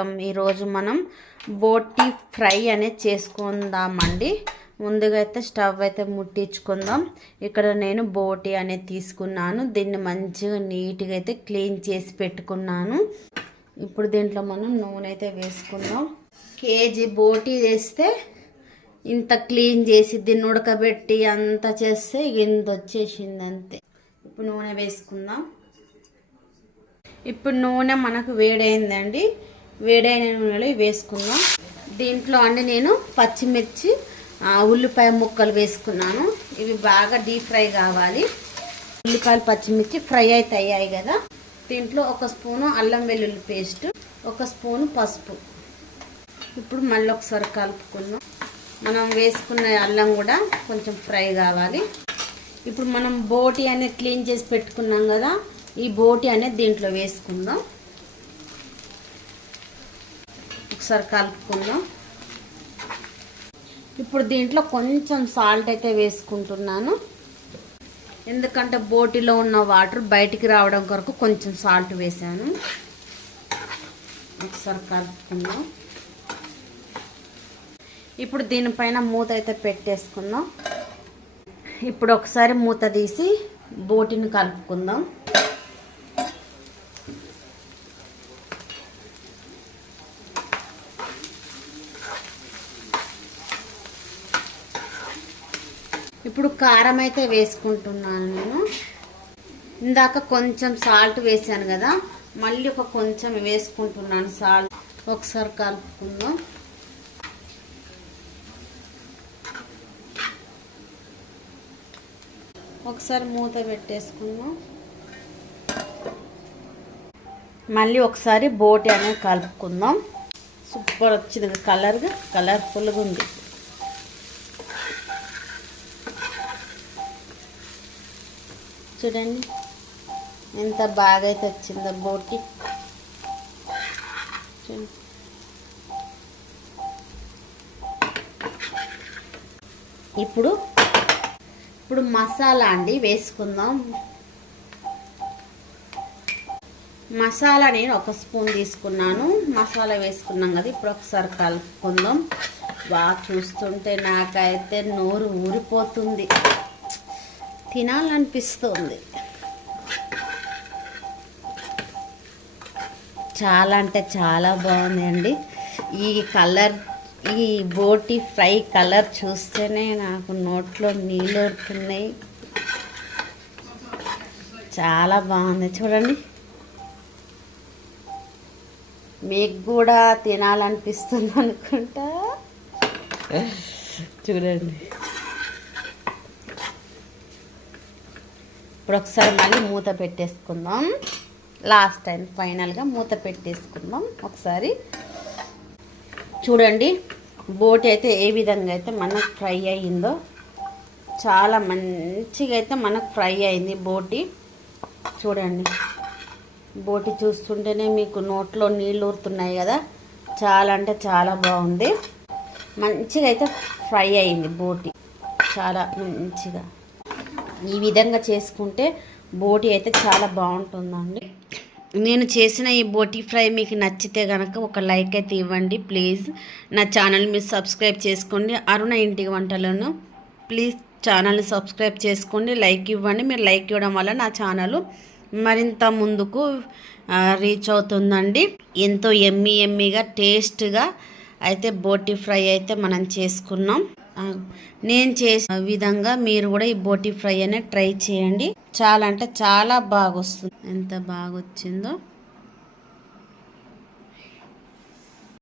ఈరోజు మనం బోటి ఫ్రై అనేది చేసుకుందామండి. ముందుగా అయితే స్టవ్ అయితే ముట్టించుకుందాం. ఇక్కడ నేను బోటి అనేది తీసుకున్నాను. దీన్ని మంచిగా నీట్గా అయితే క్లీన్ చేసి పెట్టుకున్నాను. ఇప్పుడు దీంట్లో మనం నూనె అయితే వేసుకుందాం. కేజీ బోటి వేస్తే ఇంత క్లీన్ చేసి దీన్ని ఉడకబెట్టి అంతా చేస్తే ఇంత వచ్చేసింది అంతే. ఇప్పుడు నూనె వేసుకుందాం. ఇప్పుడు నూనె మనకు వేడైందండి. వేడైన నూనెలో వేసుకుందాం. దీంట్లో అండి నేను పచ్చిమిర్చి ఉల్లిపాయ ముక్కలు వేసుకున్నాను. ఇవి బాగా డీప్ ఫ్రై కావాలి. ఉల్లిపాయలు పచ్చిమిర్చి ఫ్రై అయితే అయ్యాయి కదా. దీంట్లో ఒక స్పూను అల్లం వెల్లుల్లి పేస్ట్, ఒక స్పూను పసుపు. ఇప్పుడు మళ్ళీ ఒకసారి కలుపుకుందాం. మనం వేసుకున్న అల్లం కూడా కొంచెం ఫ్రై కావాలి. ఇప్పుడు మనం బోటి అనేది క్లీన్ చేసి పెట్టుకున్నాం కదా, ఈ బోటి అనేది దీంట్లో వేసుకుందాం. ఒకసారి కలుపుకుందాం. ఇప్పుడు దీంట్లో కొంచెం సాల్ట్ అయితే వేసుకుంటున్నాను. ఎందుకంటే బోటిలో ఉన్న వాటర్ బయటికి రావడం కొరకు కొంచెం సాల్ట్ వేసాను. ఒకసారి కలుపుకుందాం. ఇప్పుడు దీనిపైన మూత అయితే పెట్టేసుకుందాం. ఇప్పుడు ఒకసారి మూత తీసి బోటిని కలుపుకుందాం. ఇప్పుడు కారం అయితే వేసుకుంటున్నాను నేను. ఇందాక కొంచెం సాల్ట్ వేసాను కదా, మళ్ళీ ఒక కొంచెం వేసుకుంటున్నాను సాల్ట్. ఒకసారి కలుపుకుందాం. ఒకసారి మూత పెట్టేసుకుందాం. మళ్ళీ ఒకసారి బోటి అనేది కలుపుకుందాం. సూపర్ వచ్చింది, కలర్ఫుల్గా ఉంది. చూడండి ఎంత బాగా అయితే వచ్చిందో బోటి. ఇప్పుడు మసాలా అండి వేసుకుందాం. మసాలా నేను ఒక స్పూన్ తీసుకున్నాను. మసాలా వేసుకున్నాం కదా. ఇప్పుడు ఒకసారి కలుపుకుందాం. బాగా చూస్తుంటే నాకైతే నోరు ఊరిపోతుంది, తినాలనిపిస్తుంది. చాలా అంటే చాలా బాగుంది అండి. ఈ బోటి ఫ్రై కలర్ చూస్తేనే నాకు నోట్లో నీళ్ళు ఊరుతున్నాయి. చాలా బాగుంది చూడండి. మీకు కూడా తినాలనిపిస్తుంది అనుకుంటా. చూడండి. ఇప్పుడు ఒకసారి మళ్ళీ మూత పెట్టేసుకుందాం. లాస్ట్ టైం ఫైనల్గా మూత పెట్టేసుకుందాం ఒకసారి. చూడండి బోటి అయితే ఏ విధంగా అయితే మనకు ఫ్రై అయ్యిందో. చాలా మంచిగా అయితే మనకు ఫ్రై అయింది బోటి. చూడండి, బోటి చూస్తుంటేనే మీకు నోట్లో నీళ్ళు ఊరుతున్నాయి కదా. చాలా అంటే చాలా బాగుంది. మంచిగా అయితే ఫ్రై అయింది బోటి, చాలా మంచిగా. ఈ విధంగా చేసుకుంటే బోటి అయితే చాలా బాగుంటుందండి. నేను చేసిన ఈ బోటి ఫ్రై మీకు నచ్చితే కనుక ఒక లైక్ అయితే ఇవ్వండి ప్లీజ్. నా ఛానల్ మీరు సబ్స్క్రైబ్ చేసుకోండి. అరుణ ఇంటి వంటలను ప్లీజ్ ఛానల్ని సబ్స్క్రైబ్ చేసుకోండి, లైక్ ఇవ్వండి. మీరు లైక్ ఇవ్వడం వల్ల నా ఛానల్ మరింత ముందుకు రీచ్ అవుతుందండి. ఎంతో ఎమ్మీగా టేస్ట్గా అయితే బోటి ఫ్రై అయితే మనం చేసుకున్నాం. నేను చేసిన విధంగా మీరు కూడా ఈ బోటి ఫ్రై అనేది ట్రై చేయండి. చాలా అంటే చాలా బాగా వస్తుంది. ఎంత బాగా వచ్చిందో.